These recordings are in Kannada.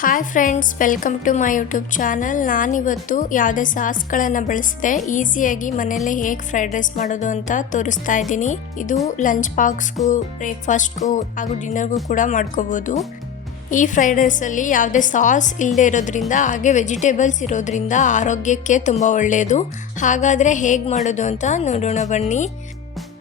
Hi friends, welcome to my YouTube channel. ನಾನಿವತ್ತು ಯಾವುದೇ ಸಾಸ್ಗಳನ್ನು ಬಳಸದೆ ಈಸಿಯಾಗಿ ಮನೆಯಲ್ಲೇ ಹೇಗೆ ಫ್ರೈಡ್ ರೈಸ್ ಮಾಡೋದು ಅಂತ ತೋರಿಸ್ತಾ ಇದ್ದೀನಿ. ಇದು ಲಂಚ್ ಬಾಕ್ಸ್ಗೂ, ಬ್ರೇಕ್ಫಾಸ್ಟ್ಗೂ ಹಾಗೂ ಡಿನ್ನರ್ಗೂ ಕೂಡ ಮಾಡ್ಕೋಬೋದು. ಈ ಫ್ರೈಡ್ ರೈಸಲ್ಲಿ ಯಾವುದೇ ಸಾಸ್ ಇಲ್ಲದೆ ಇರೋದ್ರಿಂದ ಹಾಗೆ ವೆಜಿಟೇಬಲ್ಸ್ ಇರೋದ್ರಿಂದ ಆರೋಗ್ಯಕ್ಕೆ ತುಂಬ ಒಳ್ಳೆಯದು. ಹಾಗಾದರೆ ಹೇಗೆ ಮಾಡೋದು ಅಂತ ನೋಡೋಣ ಬನ್ನಿ.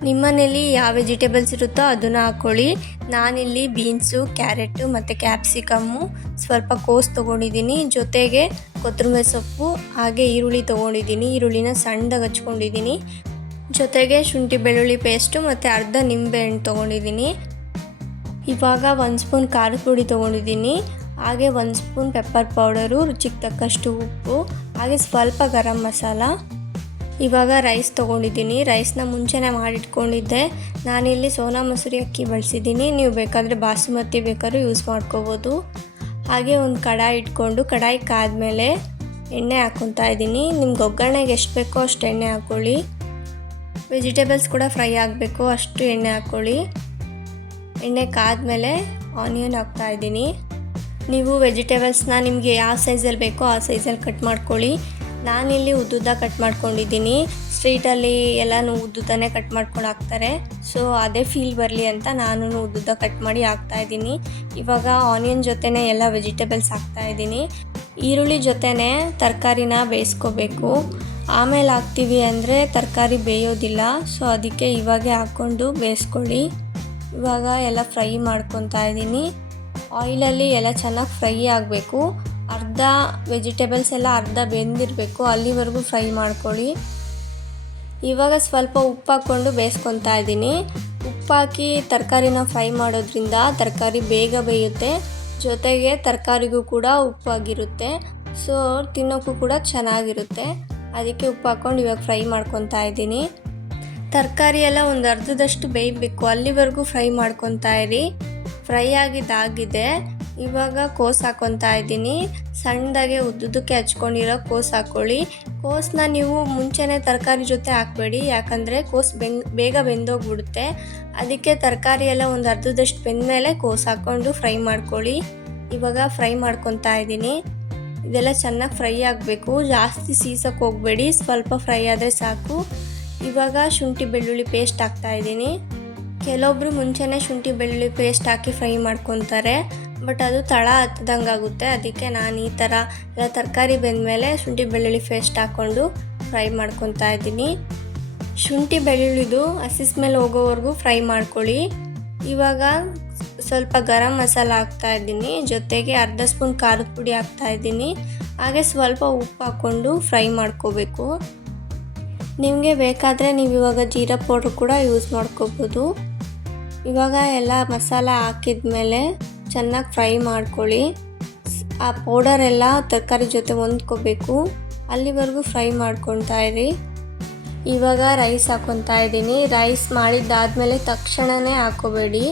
ನಿಮ್ಮನೇಲಿ ಯಾವ ವೆಜಿಟೇಬಲ್ಸ್ ಇರುತ್ತೋ ಅದನ್ನು ಹಾಕ್ಕೊಳ್ಳಿ. ನಾನಿಲ್ಲಿ ಬೀನ್ಸು, ಕ್ಯಾರೆಟು ಮತ್ತು ಕ್ಯಾಪ್ಸಿಕಮ್ಮು, ಸ್ವಲ್ಪ ಕೋಸ್ ತೊಗೊಂಡಿದ್ದೀನಿ, ಜೊತೆಗೆ ಕೊತ್ತಂಬರಿ ಸೊಪ್ಪು ಹಾಗೆ ಈರುಳ್ಳಿ ತೊಗೊಂಡಿದ್ದೀನಿ. ಈರುಳ್ಳಿನ ಸಣ್ಣದಾಗಿ ಹಚ್ಕೊಂಡಿದ್ದೀನಿ. ಜೊತೆಗೆ ಶುಂಠಿ ಬೆಳ್ಳುಳ್ಳಿ ಪೇಸ್ಟು ಮತ್ತು ಅರ್ಧ ನಿಂಬೆಹಣ್ಣು ತೊಗೊಂಡಿದ್ದೀನಿ. ಇವಾಗ 1 ಸ್ಪೂನ್ ಖಾರದ ಪುಡಿ ತೊಗೊಂಡಿದ್ದೀನಿ. ಹಾಗೆ 1 ಸ್ಪೂನ್ ಪೆಪ್ಪರ್ ಪೌಡರು, ರುಚಿಗೆ ತಕ್ಕಷ್ಟು ಉಪ್ಪು, ಹಾಗೆ ಸ್ವಲ್ಪ ಗರಂ ಮಸಾಲ. ಇವಾಗ ರೈಸ್ ತೊಗೊಂಡಿದ್ದೀನಿ. ರೈಸ್ನ ಮುಂಚೆನೇ ಮಾಡಿಟ್ಕೊಂಡಿದ್ದೆ. ನಾನಿಲ್ಲಿ ಸೋನಾ ಮಸೂರಿ ಅಕ್ಕಿ ಬಳಸಿದ್ದೀನಿ. ನೀವು ಬೇಕಾದರೆ ಬಾಸುಮತಿ ಬೇಕಾದ್ರೂ ಯೂಸ್ ಮಾಡ್ಕೋಬೋದು. ಹಾಗೆ ಒಂದು ಕಡಾಯಿ ಇಟ್ಕೊಂಡು ಕಡಾಯಿ ಕಾದ್ಮೇಲೆ ಎಣ್ಣೆ ಹಾಕ್ಕೊತಾ ಇದ್ದೀನಿ. ನಿಮ್ಗೆ ಒಗ್ಗರಣೆಗೆ ಎಷ್ಟು ಬೇಕೋ ಅಷ್ಟು ಎಣ್ಣೆ ಹಾಕ್ಕೊಳ್ಳಿ. ವೆಜಿಟೇಬಲ್ಸ್ ಕೂಡ ಫ್ರೈ ಆಗಬೇಕು ಅಷ್ಟು ಎಣ್ಣೆ ಹಾಕ್ಕೊಳ್ಳಿ. ಎಣ್ಣೆ ಕಾದ್ಮೇಲೆ ಆನಿಯನ್ ಹಾಕ್ತಾಯಿದ್ದೀನಿ. ನೀವು ವೆಜಿಟೇಬಲ್ಸ್ನ ನಿಮಗೆ ಯಾವ ಸೈಜಲ್ಲಿ ಬೇಕೋ ಆ ಸೈಜಲ್ಲಿ ಕಟ್ ಮಾಡ್ಕೊಳ್ಳಿ. ನಾನಿಲ್ಲಿ ಉದ್ದುದ್ದ ಕಟ್ ಮಾಡ್ಕೊಂಡಿದ್ದೀನಿ. ಸ್ಟ್ರೀಟಲ್ಲಿ ಎಲ್ಲನೂ ಉದ್ದುದ್ದನೇ ಕಟ್ ಮಾಡ್ಕೊಂಡು ಹಾಕ್ತಾರೆ. ಸೊ ಅದೇ ಫೀಲ್ ಬರಲಿ ಅಂತ ನಾನು ಉದ್ದುದ್ದ ಕಟ್ ಮಾಡಿ ಹಾಕ್ತಾಯಿದ್ದೀನಿ. ಇವಾಗ ಆನಿಯನ್ ಜೊತೆನೇ ಎಲ್ಲ ವೆಜಿಟೇಬಲ್ಸ್ ಹಾಕ್ತಾಯಿದ್ದೀನಿ. ಈರುಳ್ಳಿ ಜೊತೆನೇ ತರಕಾರಿನ ಬೇಯಿಸ್ಕೋಬೇಕು. ಆಮೇಲೆ ಹಾಕ್ತೀವಿ ಅಂದರೆ ತರಕಾರಿ ಬೇಯೋದಿಲ್ಲ. ಸೊ ಅದಕ್ಕೆ ಇವಾಗೆ ಹಾಕ್ಕೊಂಡು ಬೇಯಿಸ್ಕೊಳ್ಳಿ. ಇವಾಗ ಎಲ್ಲ ಫ್ರೈ ಮಾಡ್ಕೊತಾ ಇದ್ದೀನಿ. ಆಯಿಲಲ್ಲಿ ಎಲ್ಲ ಚೆನ್ನಾಗಿ ಫ್ರೈ ಆಗಬೇಕು. ಅರ್ಧ ವೆಜಿಟೇಬಲ್ಸ್ ಎಲ್ಲ ಅರ್ಧ ಬೆಂದಿರಬೇಕು, ಅಲ್ಲಿವರೆಗೂ ಫ್ರೈ ಮಾಡ್ಕೊಳ್ಳಿ. ಇವಾಗ ಸ್ವಲ್ಪ ಉಪ್ಪು ಹಾಕ್ಕೊಂಡು ಬೇಯಿಸ್ಕೊತಾ ಇದ್ದೀನಿ. ಉಪ್ಪು ಹಾಕಿ ತರಕಾರಿನ ಫ್ರೈ ಮಾಡೋದ್ರಿಂದ ತರಕಾರಿ ಬೇಗ ಬೇಯುತ್ತೆ, ಜೊತೆಗೆ ತರಕಾರಿಗೂ ಕೂಡ ಉಪ್ಪಾಗಿರುತ್ತೆ. ಸೊ ತಿನ್ನೋಕ್ಕೂ ಕೂಡ ಚೆನ್ನಾಗಿರುತ್ತೆ. ಅದಕ್ಕೆ ಉಪ್ಪು ಹಾಕ್ಕೊಂಡು ಇವಾಗ ಫ್ರೈ ಮಾಡ್ಕೊತಾ ಇದ್ದೀನಿ. ತರಕಾರಿ ಎಲ್ಲ ಒಂದು ಅರ್ಧದಷ್ಟು ಬೇಯಬೇಕು, ಅಲ್ಲಿವರೆಗೂ ಫ್ರೈ ಮಾಡ್ಕೊತಾ ಇರಿ. ಫ್ರೈ ಆಗಿದ್ದಾಗಿದೆ. ಇವಾಗ ಕೋಸು ಹಾಕ್ಕೊತಾ ಇದ್ದೀನಿ. ಸಣ್ಣದಾಗೆ ಉದ್ದುದಕ್ಕೆ ಹಚ್ಕೊಂಡಿರೋ ಕೋಸು ಹಾಕ್ಕೊಳ್ಳಿ. ಕೋಸನ್ನ ನೀವು ಮುಂಚೆನೇ ತರಕಾರಿ ಜೊತೆ ಹಾಕಬೇಡಿ, ಯಾಕಂದರೆ ಕೋಸು ಬೇಗ ಬೆಂದೋಗ್ಬಿಡುತ್ತೆ. ಅದಕ್ಕೆ ತರಕಾರಿ ಎಲ್ಲ ಒಂದು ಅರ್ಧದಷ್ಟು ಬೆಂದಮೇಲೆ ಕೋಸು ಹಾಕ್ಕೊಂಡು ಫ್ರೈ ಮಾಡ್ಕೊಳ್ಳಿ. ಇವಾಗ ಫ್ರೈ ಮಾಡ್ಕೊತಾ ಇದ್ದೀನಿ. ಇದೆಲ್ಲ ಚೆನ್ನಾಗಿ ಫ್ರೈ ಆಗಬೇಕು, ಜಾಸ್ತಿ ಸೀಸೋಕ್ಕೆ ಹೋಗಬೇಡಿ, ಸ್ವಲ್ಪ ಫ್ರೈ ಆದರೆ ಸಾಕು. ಇವಾಗ ಶುಂಠಿ ಬೆಳ್ಳುಳ್ಳಿ ಪೇಸ್ಟ್ ಹಾಕ್ತಾಯಿದ್ದೀನಿ. ಕೆಲವೊಬ್ಬರು ಮುಂಚೆನೇ ಶುಂಠಿ ಬೆಳ್ಳುಳ್ಳಿ ಪೇಸ್ಟ್ ಹಾಕಿ ಫ್ರೈ ಮಾಡ್ಕೊತಾರೆ, ಬಟ್ ಅದು ತಳ ಹತ್ತದಂಗೆ ಆಗುತ್ತೆ. ಅದಕ್ಕೆ ನಾನು ಈ ಥರ ಎಲ್ಲ ತರಕಾರಿ ಬೆಂದಮೇಲೆ ಶುಂಠಿ ಬೆಳ್ಳುಳ್ಳಿ ಪೇಸ್ಟ್ ಹಾಕ್ಕೊಂಡು ಫ್ರೈ ಮಾಡ್ಕೊತಾ ಇದ್ದೀನಿ. ಶುಂಠಿ ಬೆಳ್ಳುಳ್ಳಿದು ಹಸಿ ಸ್ಮೆಲ್ ಹೋಗೋವರೆಗೂ ಫ್ರೈ ಮಾಡ್ಕೊಳ್ಳಿ. ಇವಾಗ ಸ್ವಲ್ಪ ಗರಂ ಮಸಾಲ ಹಾಕ್ತಾಯಿದ್ದೀನಿ, ಜೊತೆಗೆ ಅರ್ಧ ಸ್ಪೂನ್ ಖಾರದ ಪುಡಿ ಹಾಕ್ತಾಯಿದ್ದೀನಿ. ಹಾಗೆ ಸ್ವಲ್ಪ ಉಪ್ಪು ಹಾಕ್ಕೊಂಡು ಫ್ರೈ ಮಾಡ್ಕೋಬೇಕು. ನಿಮಗೆ ಬೇಕಾದರೆ ನೀವು ಇವಾಗ ಜೀರಾ ಪೌಡ್ರ್ ಕೂಡ ಯೂಸ್ ಮಾಡ್ಕೋಬೋದು. ಇವಾಗ ಎಲ್ಲ ಮಸಾಲ ಹಾಕಿದ್ಮೇಲೆ ಚೆನ್ನಾಗಿ ಫ್ರೈ ಮಾಡ್ಕೊಳ್ಳಿ. ಆ ಪೌಡರೆಲ್ಲ ತರಕಾರಿ ಜೊತೆ ಹೊಂದ್ಕೋಬೇಕು, ಅಲ್ಲಿವರೆಗೂ ಫ್ರೈ ಮಾಡ್ಕೊತಾ ಇರಿ. ಇವಾಗ ರೈಸ್ ಹಾಕ್ಕೊತಾ ಇದ್ದೀನಿ. ರೈಸ್ ಮಾಡಿದ್ದಾದಮೇಲೆ ತಕ್ಷಣವೇ ಹಾಕ್ಕೋಬೇಡಿ.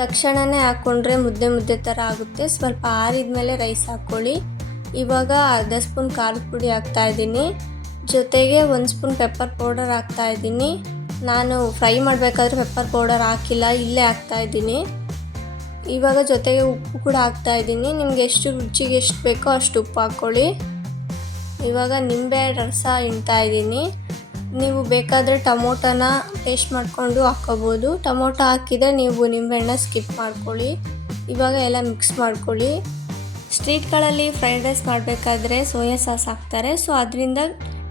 ತಕ್ಷಣವೇ ಹಾಕ್ಕೊಂಡ್ರೆ ಮುದ್ದೆ ಮುದ್ದೆ ಥರ ಆಗುತ್ತೆ. ಸ್ವಲ್ಪ ಆರಿದ್ಮೇಲೆ ರೈಸ್ ಹಾಕ್ಕೊಳ್ಳಿ. ಇವಾಗ ಅರ್ಧ ಸ್ಪೂನ್ ಖಾರದ ಪುಡಿ ಹಾಕ್ತಾಯಿದ್ದೀನಿ, ಜೊತೆಗೆ 1 ಸ್ಪೂನ್ ಪೆಪ್ಪರ್ ಪೌಡರ್ ಹಾಕ್ತಾಯಿದ್ದೀನಿ. ನಾನು ಫ್ರೈ ಮಾಡಬೇಕಾದ್ರೆ ಪೆಪ್ಪರ್ ಪೌಡರ್ ಹಾಕಿಲ್ಲ, ಇಲ್ಲೇ ಹಾಕ್ತಾಯಿದ್ದೀನಿ. ಇವಾಗ ಜೊತೆಗೆ ಉಪ್ಪು ಕೂಡ ಹಾಕ್ತಾಯಿದ್ದೀನಿ. ನಿಮ್ಗೆ ಎಷ್ಟು ರುಚಿಗೆ ಎಷ್ಟು ಬೇಕೋ ಅಷ್ಟು ಉಪ್ಪು ಹಾಕ್ಕೊಳ್ಳಿ. ಇವಾಗ ನಿಂಬೆ ರಸ ಹಿಂಡ್ತಾಯಿದ್ದೀನಿ. ನೀವು ಬೇಕಾದರೆ ಟೊಮೊಟೊನ ಪೇಸ್ಟ್ ಮಾಡಿಕೊಂಡು ಹಾಕ್ಕೋಬೋದು. ಟೊಮೊಟೊ ಹಾಕಿದರೆ ನೀವು ನಿಂಬೆಹಣ್ಣು ಸ್ಕಿಪ್ ಮಾಡ್ಕೊಳ್ಳಿ. ಇವಾಗ ಎಲ್ಲ ಮಿಕ್ಸ್ ಮಾಡ್ಕೊಳ್ಳಿ. ಸ್ಟ್ರೀಟ್ಗಳಲ್ಲಿ ಫ್ರೈಡ್ ರೈಸ್ ಮಾಡಬೇಕಾದ್ರೆ ಸೋಯಾ ಸಾಸ್ ಹಾಕ್ತಾರೆ. ಸೊ ಅದರಿಂದ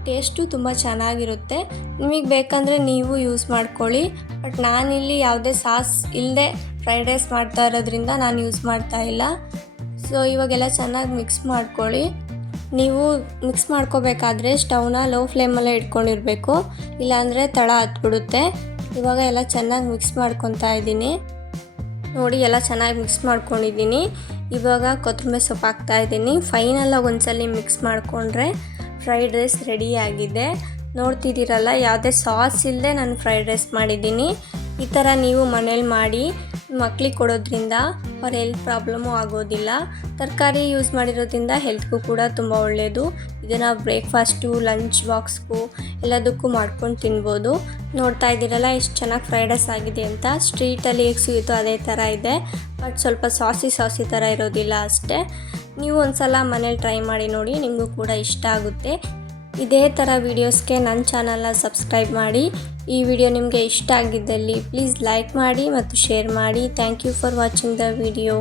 ಟೇಸ್ಟು ತುಂಬ ಚೆನ್ನಾಗಿರುತ್ತೆ. ನಿಮಗೆ ಬೇಕಂದರೆ ನೀವು ಯೂಸ್ ಮಾಡ್ಕೊಳ್ಳಿ. ಬಟ್ ನಾನಿಲ್ಲಿ ಯಾವುದೇ ಸಾಸ್ ಇಲ್ಲದೆ ಫ್ರೈಡ್ ರೈಸ್ ಮಾಡ್ತಾ ಇರೋದ್ರಿಂದ ನಾನು ಯೂಸ್ ಮಾಡ್ತಾ ಇಲ್ಲ. ಸೊ ಇವಾಗೆಲ್ಲ ಚೆನ್ನಾಗಿ ಮಿಕ್ಸ್ ಮಾಡ್ಕೊಳ್ಳಿ. ನೀವು ಮಿಕ್ಸ್ ಮಾಡ್ಕೋಬೇಕಾದ್ರೆ ಸ್ಟವ್ನ ಲೋ ಫ್ಲೇಮಲ್ಲೇ ಇಟ್ಕೊಂಡಿರಬೇಕು, ಇಲ್ಲಾಂದರೆ ತಳ ಹತ್ಬಿಡುತ್ತೆ. ಇವಾಗ ಎಲ್ಲ ಚೆನ್ನಾಗಿ ಮಿಕ್ಸ್ ಮಾಡ್ಕೊತಾ ಇದ್ದೀನಿ. ನೋಡಿ, ಎಲ್ಲ ಚೆನ್ನಾಗಿ ಮಿಕ್ಸ್ ಮಾಡ್ಕೊಂಡಿದ್ದೀನಿ. ಇವಾಗ ಕೊತ್ತಂಬರಿ ಸೊಪ್ಪು ಹಾಕ್ತಾಯಿದ್ದೀನಿ. ಫೈನಲಾಗಿ ಒಂದ್ಸಲ ಮಿಕ್ಸ್ ಮಾಡಿಕೊಂಡ್ರೆ ಫ್ರೈಡ್ ರೈಸ್ ರೆಡಿಯಾಗಿದೆ. ನೋಡ್ತಿದ್ದೀರಲ್ಲ, ಯಾವುದೇ ಸಾಸ್ ಇಲ್ಲದೆ ನಾನು ಫ್ರೈಡ್ ರೈಸ್ ಮಾಡಿದ್ದೀನಿ. ಈ ಥರ ನೀವು ಮನೇಲಿ ಮಾಡಿ ಮಕ್ಕಳಿಗೆ ಕೊಡೋದ್ರಿಂದ ಅವ್ರ ಹೆಲ್ತ್ ಪ್ರಾಬ್ಲಮ್ಮು ಆಗೋದಿಲ್ಲ. ತರಕಾರಿ ಯೂಸ್ ಮಾಡಿರೋದ್ರಿಂದ ಹೆಲ್ತ್ಗೂ ಕೂಡ ತುಂಬ ಒಳ್ಳೆಯದು. ಇದನ್ನು ಬ್ರೇಕ್ಫಾಸ್ಟು, ಲಂಚ್ ಬಾಕ್ಸ್ಗೂ ಎಲ್ಲದಕ್ಕೂ ಮಾಡ್ಕೊಂಡು ತಿನ್ಬೋದು. ನೋಡ್ತಾ ಇದ್ದೀರಲ್ಲ ಎಷ್ಟು ಚೆನ್ನಾಗಿ ಫ್ರೈಡ್ ರೈಸ್ ಆಗಿದೆ ಅಂತ. ಸ್ಟ್ರೀಟಲ್ಲಿ ಹೇಗೆ ಸಿಗುತ್ತೋ ಅದೇ ಥರ ಇದೆ, ಬಟ್ ಸ್ವಲ್ಪ ಸಾಸಿ ಥರ ಇರೋದಿಲ್ಲ ಅಷ್ಟೇ. ನೀವು ಒಂದ್ಸಲ ಮನೇಲಿ ಟ್ರೈ ಮಾಡಿ ನೋಡಿ, ನಿಮಗೂ ಕೂಡ ಇಷ್ಟ ಆಗುತ್ತೆ. ಇದೇ ಥರ ವೀಡಿಯೋಸ್ಗೆ ನನ್ನ ಚಾನಲ್ನ ಸಬ್ಸ್ಕ್ರೈಬ್ ಮಾಡಿ. ಈ ವಿಡಿಯೋ ನಿಮಗೆ ಇಷ್ಟ ಆಗಿದ್ದಲ್ಲಿ ಪ್ಲೀಸ್ ಲೈಕ್ ಮಾಡಿ ಮತ್ತು ಶೇರ್ ಮಾಡಿ. Thank you for watching the video.